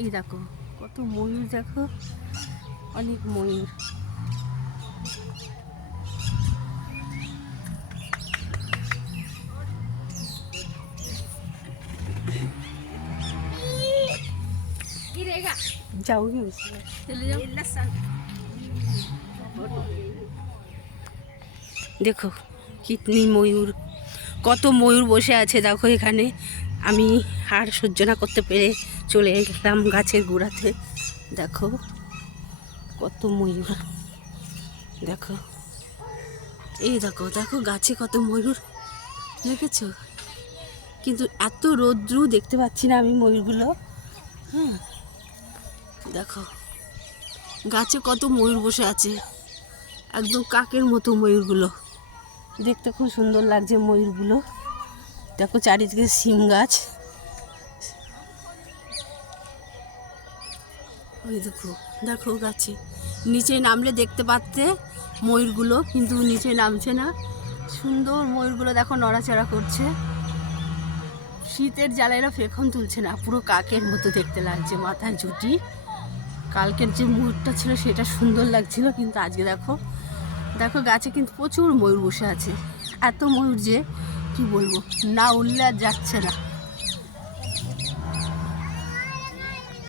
এই দেখো কত ময়ূর, দেখো অনেক ময়ূর। जाओगी उसमें, चले जाओ। দেখো কিতনি ময়ূর, কত ময়ূর বসে আছে দেখো এখানে। আমি আর সহ্য না করতে পেরে চলে গেলাম গাছের গোড়াতে। দেখো কত ময়ূর, দেখো এই দেখো, দেখো গাছে কত ময়ূর দেখেছো। কিন্তু এত রৌদ্র দেখতে পাচ্ছি না আমি ময়ূরগুলো। হ্যাঁ দেখো গাছে কত ময়ূর বসে আছে, একদম কাকের মতো ময়ূরগুলো, দেখতে খুব সুন্দর লাগছে ময়ূরগুলো। দেখো চারিদিকে সিম গাছ, ওই দেখো, দেখো গাছে নিচে নামলে দেখতে পাচ্ছে ময়ূরগুলো, কিন্তু নিচে নামছে না। সুন্দর ময়ূরগুলো দেখো নড়াচড়া করছে। শীতের জ্বালাইরা পেখম তুলছে না, পুরো কাকের মতো দেখতে লাগছে, মাথায় ঝুঁটি। কালকের যে ময়ূরটা ছিল সেটা সুন্দর লাগছিল, কিন্তু আজকে দেখো, দেখো গাছে কিন্তু প্রচুর ময়ূর বসে আছে। এত ময়ূর যে কি বলবো, না উঠলে আর যাচ্ছে না।